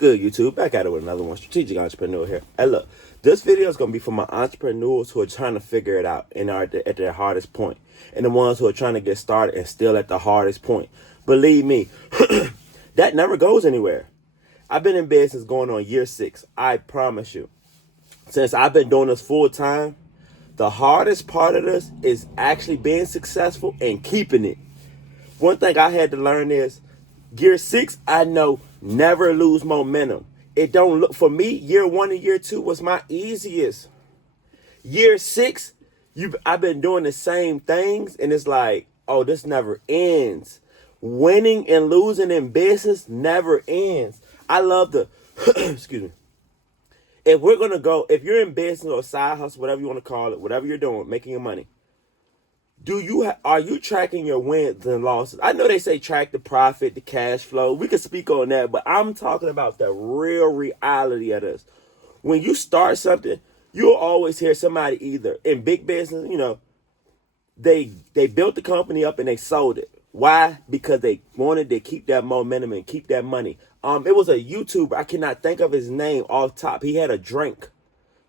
Good, YouTube. Back at it with another one. Strategic Entrepreneur here. Hey, look, this video is going to be for my entrepreneurs who are trying to figure it out and are at their hardest point, and the ones who are trying to get started and still at the hardest point. Believe me, that never goes anywhere. I've been in business going on year 6. I promise you. Since I've been doing this full time, the hardest part of this is actually being successful and keeping it. One thing I had to learn is year 6, I know never lose momentum. It don't look, for me, year 1 and year 2 was my easiest. Year 6, I've been doing the same things, and it's like, oh, this never ends. Winning and losing in business never ends. I love the, excuse me. If you're in business or side hustle, whatever you want to call it, whatever you're doing, making your money, are you tracking your wins and losses? I know they say track the profit, the cash flow. We can speak on that, but I'm talking about the real reality of this. When you start something, you'll always hear somebody either in big business, they built the company up and they sold it. Why? Because they wanted to keep that momentum and keep that money. It was a YouTuber. I cannot think of his name off top. He had a drink.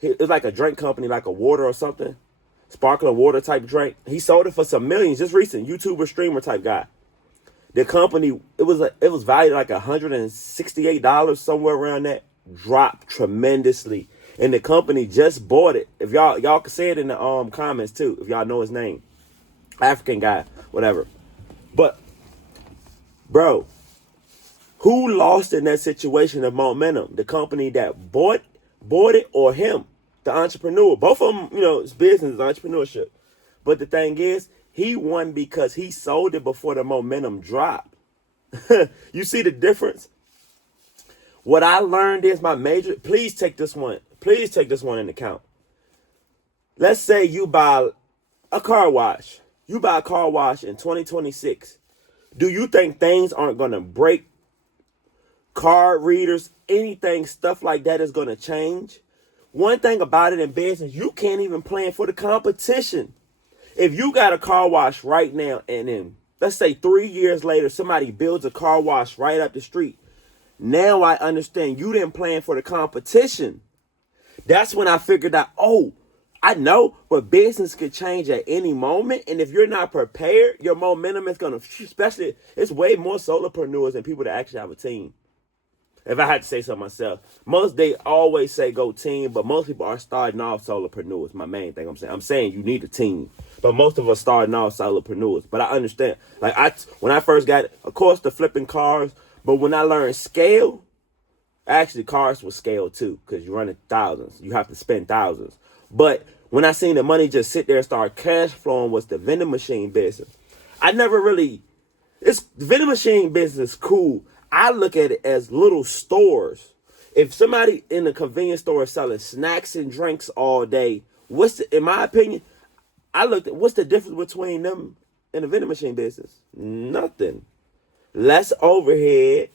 It was like a drink company, like a water or something. Sparkling water type drink. He sold it for some millions, just recent. YouTuber, streamer type guy. The company, it was valued like $168, somewhere around that. Dropped tremendously. And the company just bought it. If y'all can say it in the comments too, if y'all know his name. African guy, whatever. But, bro, who lost in that situation of momentum? The company that bought it or him? The entrepreneur. Both of them, it's business, entrepreneurship. But the thing is, he won because he sold it before the momentum dropped. You see the difference? What I learned is please take this one into account. Let's say you buy a car wash. You buy a car wash in 2026. Do you think things aren't going to break? Card readers, anything, stuff like that is going to change? One thing about it in business, you can't even plan for the competition. If you got a car wash right now and then, let's say 3 years later, somebody builds a car wash right up the street. Now I understand you didn't plan for the competition. That's when I figured out, I know, but business could change at any moment. And if you're not prepared, your momentum is going to, especially, it's way more solopreneurs than people that actually have a team. If I had to say so myself, they always say go team, but most people are starting off solopreneurs. My main thing I'm saying you need a team, but most of us starting off solopreneurs. But I understand, when I first got it, of course, the flipping cars, but when I learned scale, actually cars will scale too, because you're running thousands. You have to spend thousands. But when I seen the money just sit there and start cash flowing was the vending machine business. The vending machine business is cool. I look at it as little stores. If somebody in the convenience store is selling snacks and drinks all day, in my opinion, I looked at what's the difference between them and the vending machine business? Nothing. Less overhead,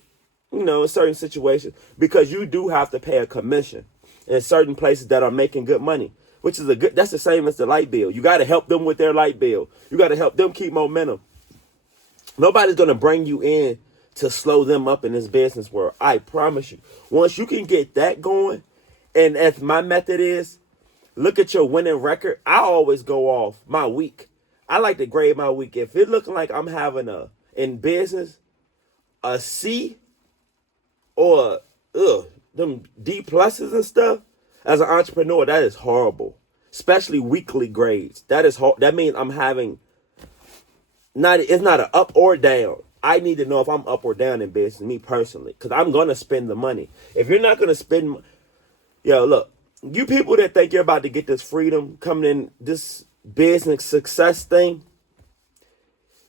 in certain situations, because you do have to pay a commission in certain places that are making good money, which is that's the same as the light bill. You got to help them with their light bill. You got to help them keep momentum. Nobody's going to bring you in to slow them up in this business world. I promise you. Once you can get that going, and as my method is, look at your winning record. I always go off my week. I like to grade my week. If it's looking like I'm having in business, a C or them D pluses and stuff, as an entrepreneur, that is horrible. Especially weekly grades. That means I'm having, it's not an up or down. I need to know if I'm up or down in business, me personally, because I'm going to spend the money. If you're not going to spend, look, you people that think you're about to get this freedom coming in, this business success thing,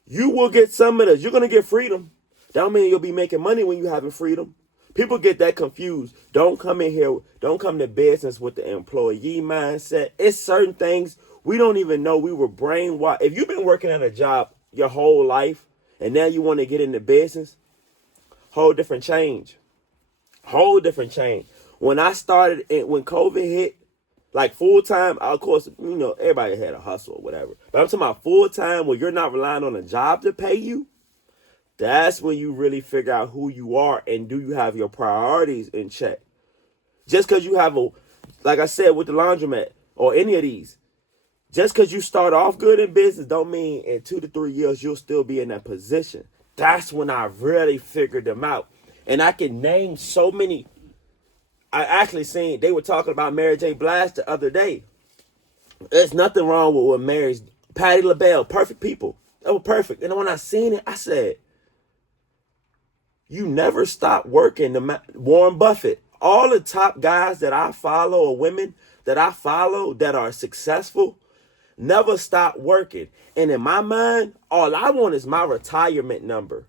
you will get some of this. You're going to get freedom. That don't mean you'll be making money when you're having freedom. People get that confused. Don't come to business with the employee mindset. It's certain things we don't even know we were brainwashed. If you've been working at a job your whole life, and now you want to get into business, whole different change. When I started, when COVID hit, like full time, of course, everybody had a hustle or whatever. But I'm talking about full time where you're not relying on a job to pay you. That's when you really figure out who you are and do you have your priorities in check. Just because you have like I said with the laundromat or any of these, just because you start off good in business don't mean in 2 to 3 years you'll still be in that position. That's when I really figured them out. And I can name so many. I actually seen, they were talking about Mary J. Blige the other day. There's nothing wrong with what Mary's, Patti LaBelle, perfect people. They were perfect. And when I seen it, I said, you never stop working. Warren Buffett, all the top guys that I follow or women that I follow that are successful, never stop working. And in my mind, all I want is my retirement number.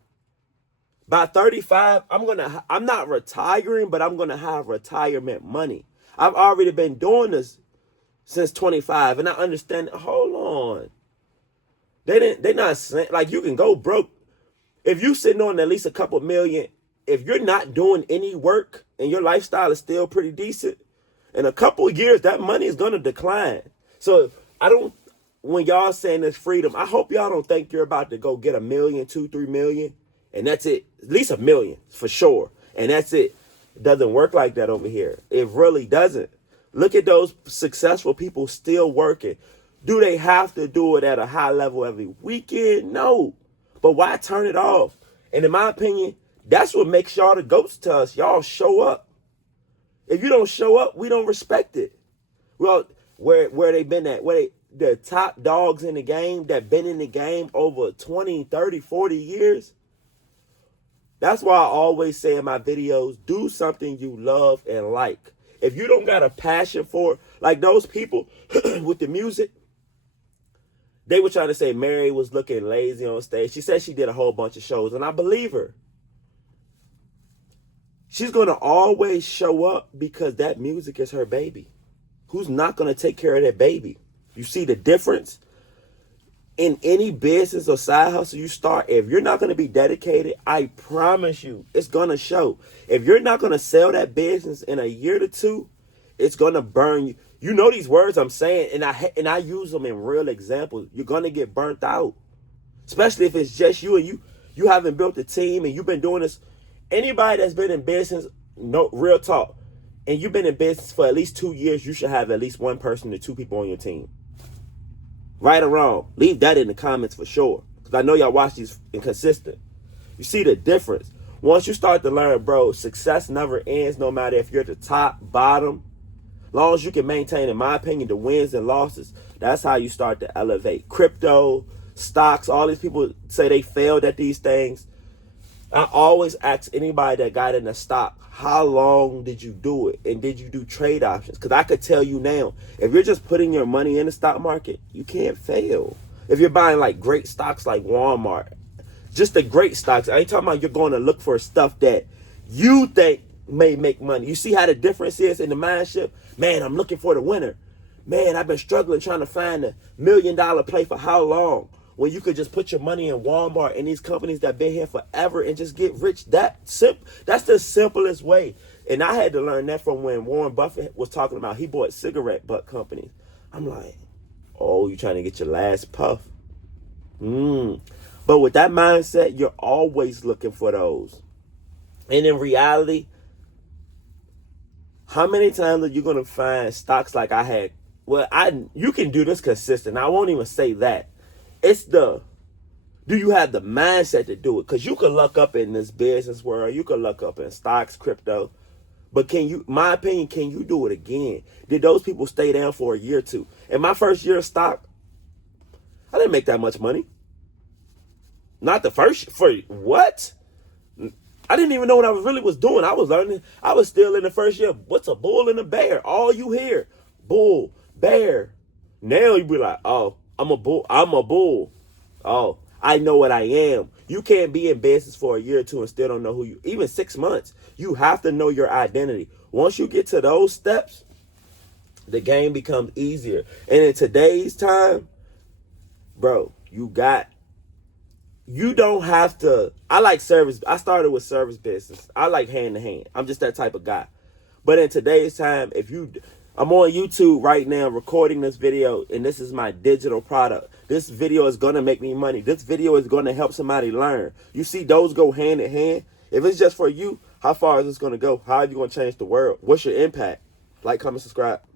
By 35, I'm not retiring, but I'm gonna have retirement money. I've already been doing this since 25, and I understand. Hold on, they're not saying like you can go broke if you sitting on at least a couple million. If you're not doing any work and your lifestyle is still pretty decent, in a couple of years that money is gonna decline. So I don't. When y'all saying this freedom, I hope y'all don't think you're about to go get $1 million, 2, 3 million. And that's it. At least $1 million for sure. And that's it. It doesn't work like that over here. It really doesn't. Look at those successful people still working. Do they have to do it at a high level every weekend? No. But why turn it off? And in my opinion, that's what makes y'all the goats to us. Y'all show up. If you don't show up, we don't respect it. Well, where they been at? The top dogs in the game that been in the game over 20, 30, 40 years. That's why I always say in my videos, do something you love and like. If you don't got a passion for it, like those people with the music, they were trying to say Mary was looking lazy on stage. She said she did a whole bunch of shows, and I believe her. She's going to always show up because that music is her baby. Who's not going to take care of that baby? You see the difference? In any business or side hustle you start, if you're not going to be dedicated, I promise you, it's going to show. If you're not going to sell that business in a year to two, it's going to burn you. You know these words I'm saying, and I use them in real examples. You're going to get burnt out, especially if it's just you and you haven't built a team and you've been doing this. Anybody that's been in business, no real talk, and you've been in business for at least 2 years, you should have at least one person to two people on your team. Right or wrong, leave that in the comments for sure. Because I know y'all watch these inconsistent. You see the difference. Once you start to learn, bro, success never ends no matter if you're at the top, bottom. As long as you can maintain, in my opinion, the wins and losses, that's how you start to elevate. Crypto, stocks, all these people say they failed at these things. I always ask anybody that got in a stock, how long did you do it? And did you do trade options? Because I could tell you now, if you're just putting your money in the stock market, you can't fail. If you're buying like great stocks like Walmart, just the great stocks, I ain't talking about you're going to look for stuff that you think may make money. You see how the difference is in the mindset? Man, I'm looking for the winner. Man, I've been struggling trying to find the $1 million play for how long? When you could just put your money in Walmart and these companies that been here forever and just get rich. That's the simplest way. And I had to learn that from when Warren Buffett was talking about he bought cigarette butt companies. I'm like, oh, you trying to get your last puff. But with that mindset, you're always looking for those. And in reality, how many times are you going to find stocks like I had? Well, you can do this consistent. I won't even say that. It's do you have the mindset to do it? Because you can luck up in this business world. You can luck up in stocks, crypto. But my opinion, can you do it again? Did those people stay down for a year or two? In my first year of stock, I didn't make that much money. Not the first, for what? I didn't even know what I really was doing. I was learning. I was still in the first year. What's a bull and a bear? All you hear, bull, bear. Now you be like, oh, I'm a bull. Oh, I know what I am. You can't be in business for a year or two and still don't know who you, even 6 months. You have to know your identity. Once you get to those steps, the game becomes easier. And in today's time, bro, you don't have to. I like service. I started with service business. I like hand to hand. I'm just that type of guy. But in today's time, I'm on YouTube right now recording this video, and this is my digital product. This video is going to make me money. This video is going to help somebody learn. You see, those go hand in hand. If it's just for you, how far is this going to go? How are you going to change the world? What's your impact? Like, comment, subscribe.